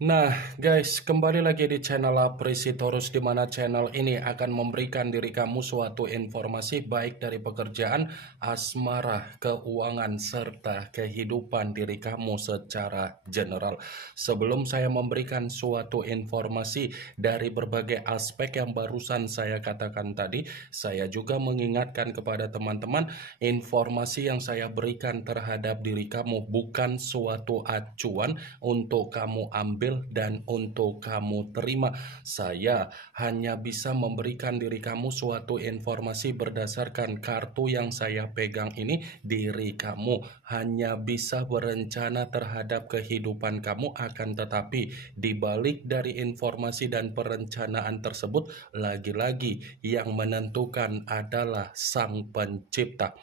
Nah, guys, kembali lagi di channel Apresitorus, di mana channel ini akan memberikan diri kamu suatu informasi baik dari pekerjaan, asmara, keuangan, serta kehidupan diri kamu secara general. Sebelum saya memberikan suatu informasi dari berbagai aspek yang barusan saya katakan tadi, saya juga mengingatkan kepada teman-teman, informasi yang saya berikan terhadap diri kamu bukan suatu acuan untuk kamu ambil dan untuk kamu terima. Saya hanya bisa memberikan diri kamu suatu informasi berdasarkan kartu yang saya pegang ini. Diri kamu hanya bisa berencana terhadap kehidupan kamu, akan tetapi dibalik dari informasi dan perencanaan tersebut, lagi-lagi yang menentukan adalah Sang Pencipta.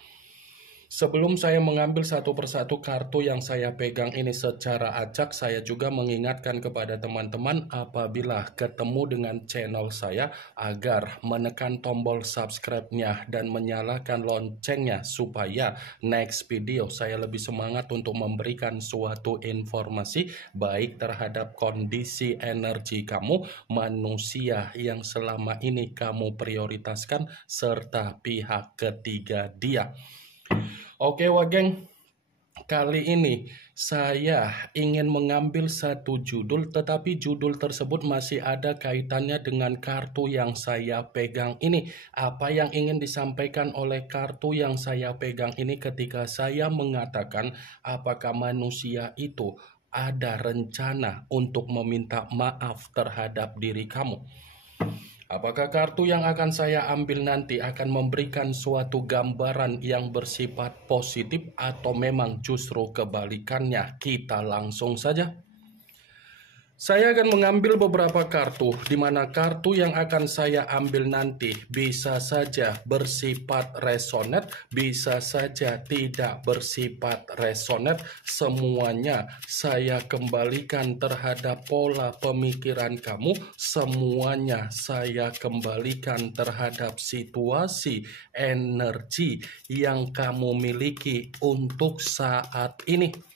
Sebelum saya mengambil satu persatu kartu yang saya pegang ini secara acak, saya juga mengingatkan kepada teman-teman apabila ketemu dengan channel saya agar menekan tombol subscribe-nya dan menyalakan loncengnya supaya next video saya lebih semangat untuk memberikan suatu informasi baik terhadap kondisi energi kamu, manusia yang selama ini kamu prioritaskan, serta pihak ketiga dia. Oke Wageng, kali ini saya ingin mengambil satu judul, tetapi judul tersebut masih ada kaitannya dengan kartu yang saya pegang ini. Apa yang ingin disampaikan oleh kartu yang saya pegang ini ketika saya mengatakan apakah manusia itu ada rencana untuk meminta maaf terhadap diri kamu? Apakah kartu yang akan saya ambil nanti akan memberikan suatu gambaran yang bersifat positif atau memang justru kebalikannya? Kita langsung saja. Saya akan mengambil beberapa kartu, di mana kartu yang akan saya ambil nanti bisa saja bersifat resonate, bisa saja tidak bersifat resonate. Semuanya saya kembalikan terhadap pola pemikiran kamu, semuanya saya kembalikan terhadap situasi energi yang kamu miliki untuk saat ini.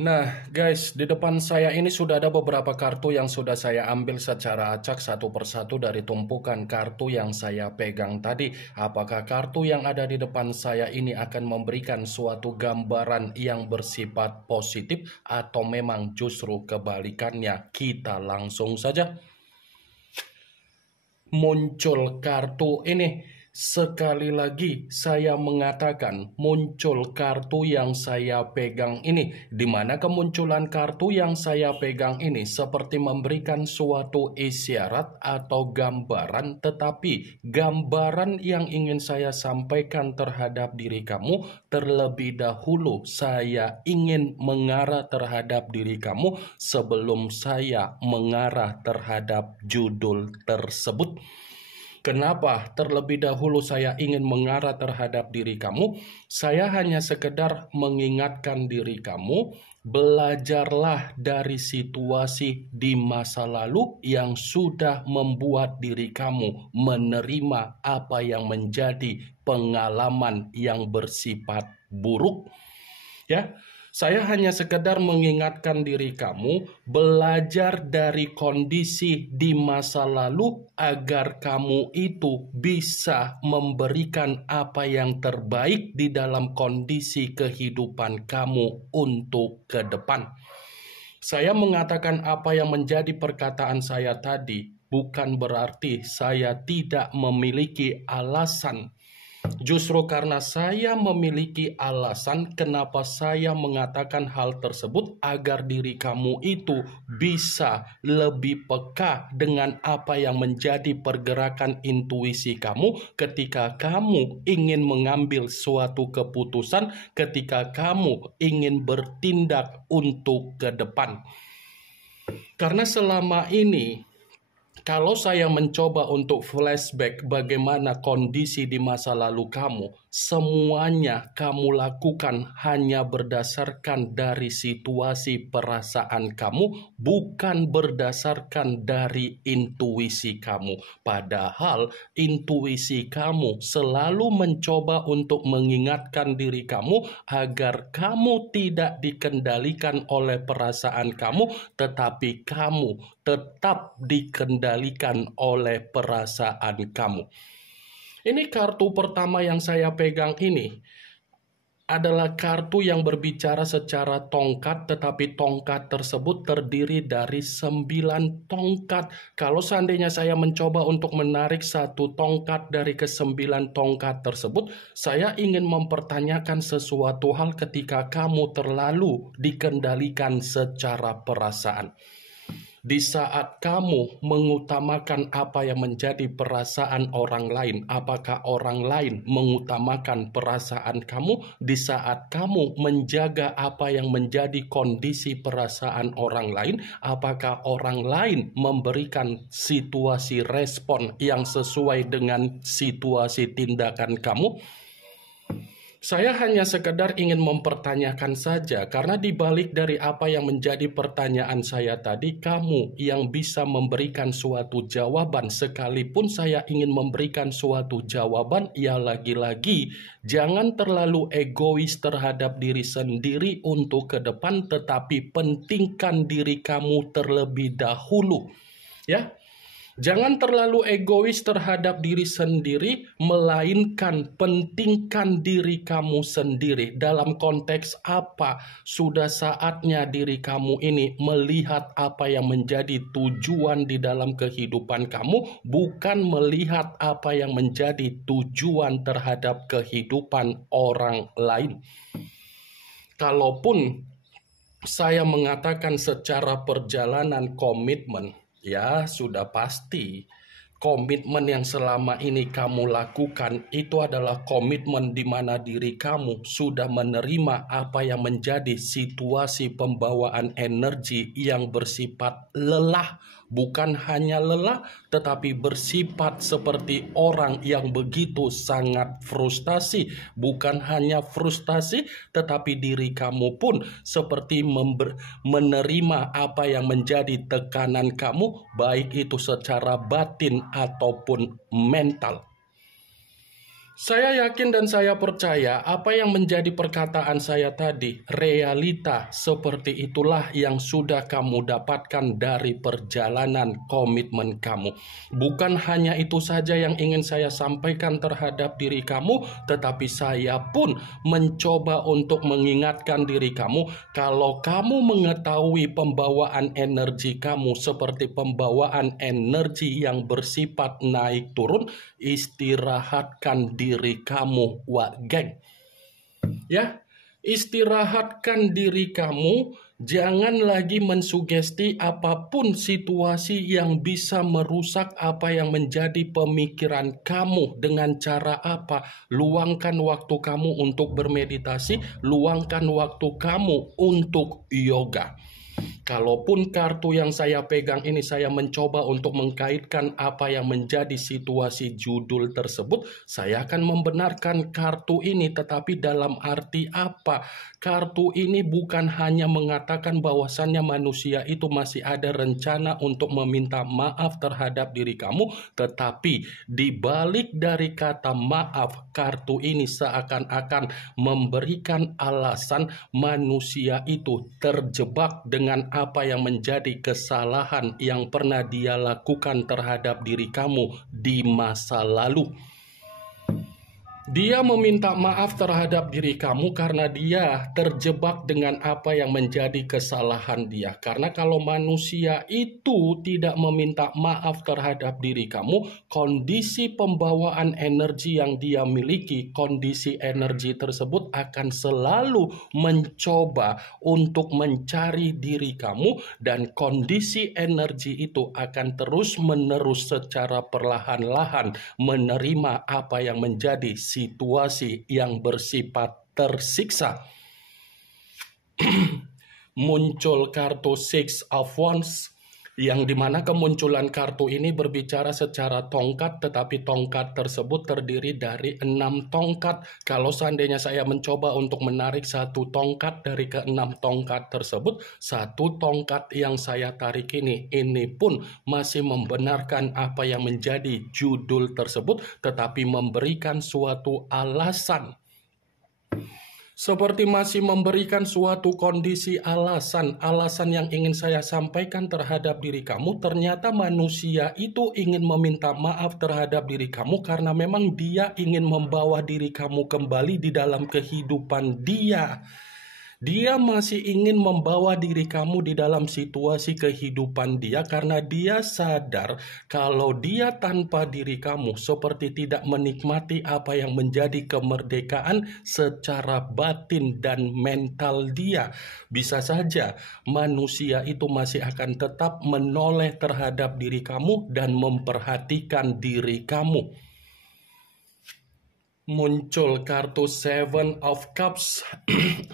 Nah guys, di depan saya ini sudah ada beberapa kartu yang sudah saya ambil secara acak satu persatu dari tumpukan kartu yang saya pegang tadi. Apakah kartu yang ada di depan saya ini akan memberikan suatu gambaran yang bersifat positif atau memang justru kebalikannya? Kita langsung saja. Muncul kartu ini. Sekali lagi saya mengatakan muncul kartu yang saya pegang ini, di mana kemunculan kartu yang saya pegang ini seperti memberikan suatu isyarat atau gambaran, tetapi gambaran yang ingin saya sampaikan terhadap diri kamu terlebih dahulu saya ingin mengarah terhadap diri kamu sebelum saya mengarah terhadap judul tersebut. Kenapa terlebih dahulu saya ingin mengarah terhadap diri kamu? Saya hanya sekedar mengingatkan diri kamu, belajarlah dari situasi di masa lalu yang sudah membuat diri kamu menerima apa yang menjadi pengalaman yang bersifat buruk. Ya, saya hanya sekedar mengingatkan diri kamu, belajar dari kondisi di masa lalu agar kamu itu bisa memberikan apa yang terbaik di dalam kondisi kehidupan kamu untuk ke depan. Saya mengatakan apa yang menjadi perkataan saya tadi bukan berarti saya tidak memiliki alasan Justru karena saya memiliki alasan kenapa saya mengatakan hal tersebut agar diri kamu itu bisa lebih peka dengan apa yang menjadi pergerakan intuisi kamu ketika kamu ingin mengambil suatu keputusan, ketika kamu ingin bertindak untuk ke depan. Karena selama ini kalau saya mencoba untuk flashback bagaimana kondisi di masa lalu kamu, semuanya kamu lakukan hanya berdasarkan dari situasi perasaan kamu, bukan berdasarkan dari intuisi kamu. Padahal intuisi kamu selalu mencoba untuk mengingatkan diri kamu agar kamu tidak dikendalikan oleh perasaan kamu, tetapi kamu tetap dikendalikan oleh perasaan kamu. Ini kartu pertama yang saya pegang ini adalah kartu yang berbicara secara tongkat, tetapi tongkat tersebut terdiri dari 9 tongkat. Kalau seandainya saya mencoba untuk menarik satu tongkat dari ke-9 tongkat tersebut, saya ingin mempertanyakan sesuatu hal ketika kamu terlalu dikendalikan secara perasaan. Di saat kamu mengutamakan apa yang menjadi perasaan orang lain, apakah orang lain mengutamakan perasaan kamu? Di saat kamu menjaga apa yang menjadi kondisi perasaan orang lain, apakah orang lain memberikan situasi respon yang sesuai dengan situasi tindakan kamu? Saya hanya sekedar ingin mempertanyakan saja, karena dibalik dari apa yang menjadi pertanyaan saya tadi, kamu yang bisa memberikan suatu jawaban. Sekalipun saya ingin memberikan suatu jawaban, ya lagi-lagi jangan terlalu egois terhadap diri sendiri untuk ke depan, tetapi pentingkan diri kamu terlebih dahulu. Ya. Jangan terlalu egois terhadap diri sendiri, melainkan pentingkan diri kamu sendiri. Dalam konteks apa? Sudah saatnya diri kamu ini melihat apa yang menjadi tujuan di dalam kehidupan kamu, bukan melihat apa yang menjadi tujuan terhadap kehidupan orang lain. Kalaupun saya mengatakan secara perjalanan komitmen, ya, sudah pasti komitmen yang selama ini kamu lakukan itu adalah komitmen di mana diri kamu sudah menerima apa yang menjadi situasi pembawaan energi yang bersifat lelah. Bukan hanya lelah, tetapi bersifat seperti orang yang begitu sangat frustasi. Bukan hanya frustasi, tetapi diri kamu pun seperti menerima apa yang menjadi tekanan kamu, baik itu secara batin ataupun mental. Saya yakin dan saya percaya apa yang menjadi perkataan saya tadi, realita seperti itulah yang sudah kamu dapatkan dari perjalanan komitmen kamu. Bukan hanya itu saja yang ingin saya sampaikan terhadap diri kamu, tetapi saya pun mencoba untuk mengingatkan diri kamu, kalau kamu mengetahui pembawaan energi kamu seperti pembawaan energi yang bersifat naik turun, istirahatkan diri kamu, geng. Ya, istirahatkan diri kamu, jangan lagi mensugesti apapun situasi yang bisa merusak apa yang menjadi pemikiran kamu. Dengan cara apa? Luangkan waktu kamu untuk bermeditasi, luangkan waktu kamu untuk yoga. Kalaupun kartu yang saya pegang ini saya mencoba untuk mengkaitkan apa yang menjadi situasi judul tersebut, saya akan membenarkan kartu ini, tetapi dalam arti apa? Kartu ini bukan hanya mengatakan bahwasannya manusia itu masih ada rencana untuk meminta maaf terhadap diri kamu, tetapi di balik dari kata maaf, kartu ini seakan-akan memberikan alasan manusia itu terjebak dengan apa yang menjadi kesalahan yang pernah dia lakukan terhadap diri kamu di masa lalu. Dia meminta maaf terhadap diri kamu karena dia terjebak dengan apa yang menjadi kesalahan dia. Karena kalau manusia itu tidak meminta maaf terhadap diri kamu, kondisi pembawaan energi yang dia miliki, kondisi energi tersebut akan selalu mencoba untuk mencari diri kamu, dan kondisi energi itu akan terus-menerus secara perlahan-lahan menerima apa yang menjadi situasi yang bersifat tersiksa. Muncul kartu Six of Wands, yang dimana kemunculan kartu ini berbicara secara tongkat, tetapi tongkat tersebut terdiri dari 6 tongkat. Kalau seandainya saya mencoba untuk menarik satu tongkat dari ke-6 tongkat tersebut, satu tongkat yang saya tarik ini pun masih membenarkan apa yang menjadi judul tersebut, tetapi memberikan suatu alasan. Seperti masih memberikan suatu kondisi alasan yang ingin saya sampaikan terhadap diri kamu. Ternyata manusia itu ingin meminta maaf terhadap diri kamu karena memang dia ingin membawa diri kamu kembali di dalam kehidupan dia. Dia masih ingin membawa diri kamu di dalam situasi kehidupan dia karena dia sadar kalau dia tanpa diri kamu seperti tidak menikmati apa yang menjadi kemerdekaan secara batin dan mental dia. Bisa saja manusia itu masih akan tetap menoleh terhadap diri kamu dan memperhatikan diri kamu. Muncul kartu Seven of Cups,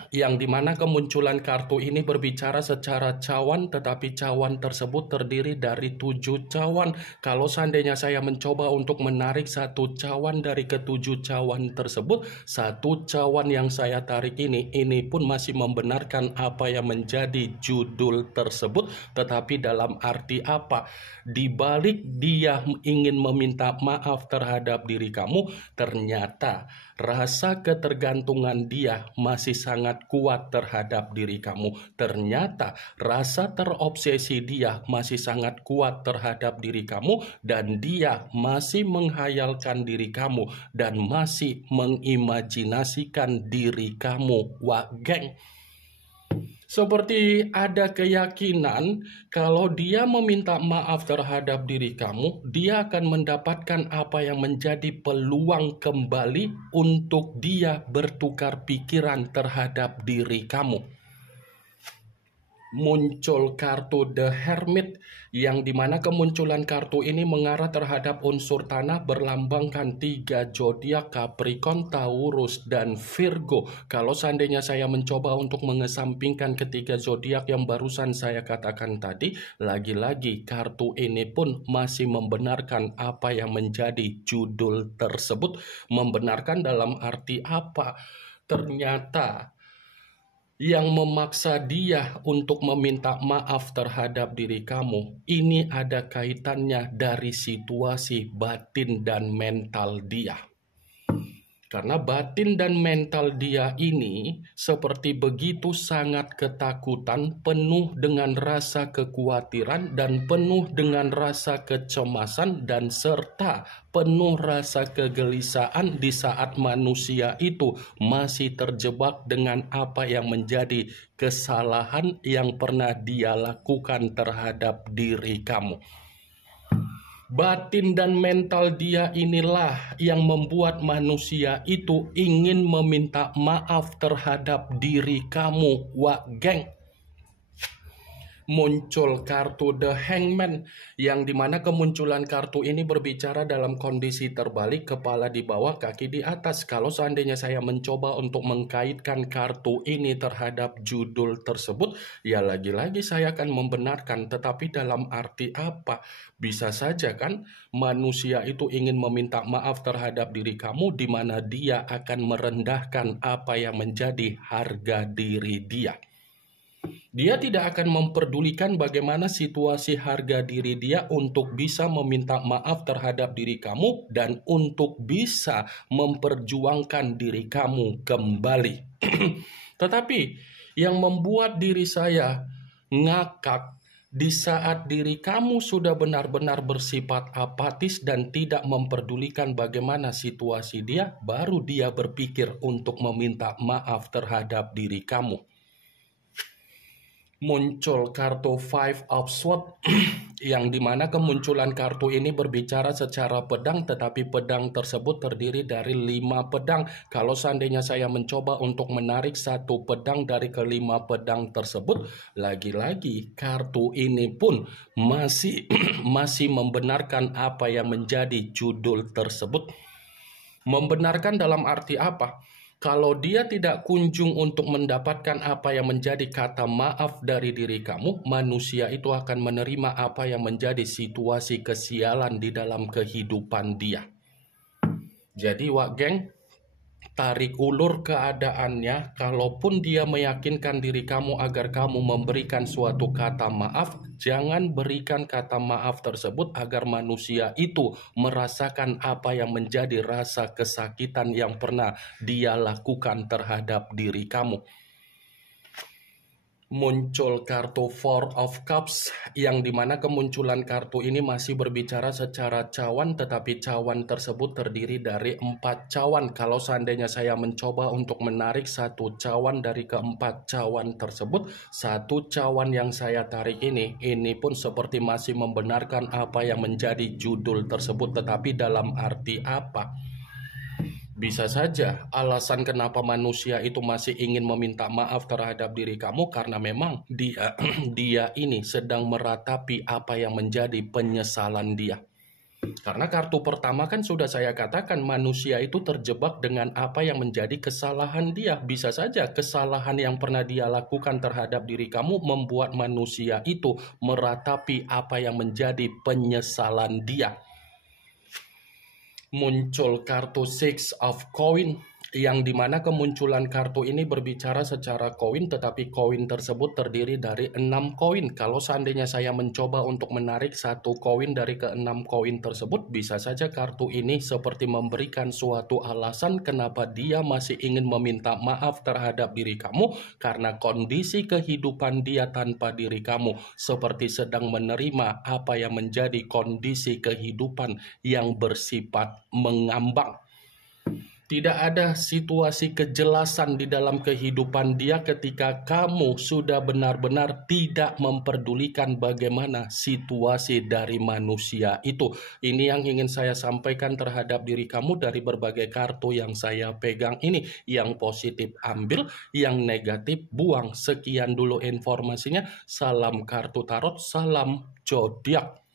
yang dimana kemunculan kartu ini berbicara secara cawan, tetapi cawan tersebut terdiri dari 7 cawan. Kalau seandainya saya mencoba untuk menarik satu cawan dari ke-7 cawan tersebut, satu cawan yang saya tarik ini pun masih membenarkan apa yang menjadi judul tersebut. Tetapi dalam arti apa? Di balik dia ingin meminta maaf terhadap diri kamu, ternyata rasa ketergantungan dia masih sangat kuat terhadap diri kamu. Ternyata rasa terobsesi dia masih sangat kuat terhadap diri kamu, dan dia masih menghayalkan diri kamu dan masih mengimajinasikan diri kamu. Wah, geng. Seperti ada keyakinan kalau dia meminta maaf terhadap diri kamu, dia akan mendapatkan apa yang menjadi peluang kembali untuk dia bertukar pikiran terhadap diri kamu. Muncul kartu The Hermit, yang dimana kemunculan kartu ini mengarah terhadap unsur tanah berlambangkan 3 zodiak, Capricorn, Taurus, dan Virgo. Kalau seandainya saya mencoba untuk mengesampingkan ketiga zodiak yang barusan saya katakan tadi, lagi-lagi kartu ini pun masih membenarkan apa yang menjadi judul tersebut. Membenarkan dalam arti apa? Ternyata yang memaksa dia untuk meminta maaf terhadap diri kamu, ini ada kaitannya dari situasi batin dan mental dia. Karena batin dan mental dia ini seperti begitu sangat ketakutan, penuh dengan rasa kekhawatiran dan penuh dengan rasa kecemasan, dan serta penuh rasa kegelisahan di saat manusia itu masih terjebak dengan apa yang menjadi kesalahan yang pernah dia lakukan terhadap diri kamu. Batin dan mental dia inilah yang membuat manusia itu ingin meminta maaf terhadap diri kamu. Wah, geng. Muncul kartu The Hangman, yang dimana kemunculan kartu ini berbicara dalam kondisi terbalik, kepala di bawah, kaki di atas. Kalau seandainya saya mencoba untuk mengkaitkan kartu ini terhadap judul tersebut, ya lagi-lagi saya akan membenarkan. Tetapi dalam arti apa? Bisa saja kan manusia itu ingin meminta maaf terhadap diri kamu, di mana dia akan merendahkan apa yang menjadi harga diri dia. Dia tidak akan memperdulikan bagaimana situasi harga diri dia untuk bisa meminta maaf terhadap diri kamu dan untuk bisa memperjuangkan diri kamu kembali. Tetapi yang membuat diri saya ngakak Di saat diri kamu sudah benar-benar bersifat apatis dan tidak memperdulikan bagaimana situasi dia, baru dia berpikir untuk meminta maaf terhadap diri kamu. Muncul kartu Five of Swords yang dimana kemunculan kartu ini berbicara secara pedang, tetapi pedang tersebut terdiri dari 5 pedang. Kalau seandainya saya mencoba untuk menarik satu pedang dari kelima pedang tersebut, lagi-lagi kartu ini pun masih masih membenarkan apa yang menjadi judul tersebut. Membenarkan dalam arti apa? Kalau dia tidak kunjung untuk mendapatkan apa yang menjadi kata maaf dari diri kamu, manusia itu akan menerima apa yang menjadi situasi kesialan di dalam kehidupan dia. Jadi wak geng, tarik ulur keadaannya. Kalaupun dia meyakinkan diri kamu agar kamu memberikan suatu kata maaf, jangan berikan kata maaf tersebut agar manusia itu merasakan apa yang menjadi rasa kesakitan yang pernah dia lakukan terhadap diri kamu. Muncul kartu Four of Cups yang dimana kemunculan kartu ini masih berbicara secara cawan, tetapi cawan tersebut terdiri dari 4 cawan. Kalau seandainya saya mencoba untuk menarik satu cawan dari keempat cawan tersebut, satu cawan yang saya tarik ini pun seperti masih membenarkan apa yang menjadi judul tersebut. Tetapi dalam arti apa? Bisa saja alasan kenapa manusia itu masih ingin meminta maaf terhadap diri kamu karena memang dia ini sedang meratapi apa yang menjadi penyesalan dia. Karena kartu pertama kan sudah saya katakan manusia itu terjebak dengan apa yang menjadi kesalahan dia. Bisa saja kesalahan yang pernah dia lakukan terhadap diri kamu membuat manusia itu meratapi apa yang menjadi penyesalan dia. Muncul kartu Six of Coin yang dimana kemunculan kartu ini berbicara secara koin, tetapi koin tersebut terdiri dari 6 koin. Kalau seandainya saya mencoba untuk menarik satu koin dari ke-6 koin tersebut, bisa saja kartu ini seperti memberikan suatu alasan kenapa dia masih ingin meminta maaf terhadap diri kamu karena kondisi kehidupan dia tanpa diri kamu seperti sedang menerima apa yang menjadi kondisi kehidupan yang bersifat mengambang. Tidak ada situasi kejelasan di dalam kehidupan dia ketika kamu sudah benar-benar tidak memperdulikan bagaimana situasi dari manusia itu. Ini yang ingin saya sampaikan terhadap diri kamu dari berbagai kartu yang saya pegang ini. Yang positif ambil, yang negatif buang. Sekian dulu informasinya. Salam kartu tarot, salam zodiak.